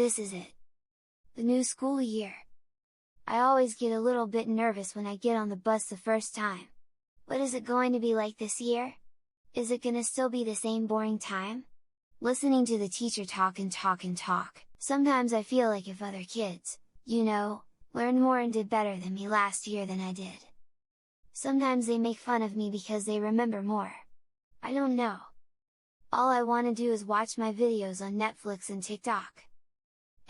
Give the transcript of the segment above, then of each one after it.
This is it. The new school year. I always get a little bit nervous when I get on the bus the first time. What is it going to be like this year? Is it gonna still be the same boring time? Listening to the teacher talk and talk and talk, sometimes I feel like if other kids, learned more and did better than me last year than I did. Sometimes they make fun of me because they remember more. I don't know. All I want to do is watch my videos on Netflix and TikTok.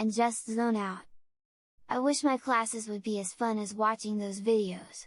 And just zone out. I wish my classes would be as fun as watching those videos.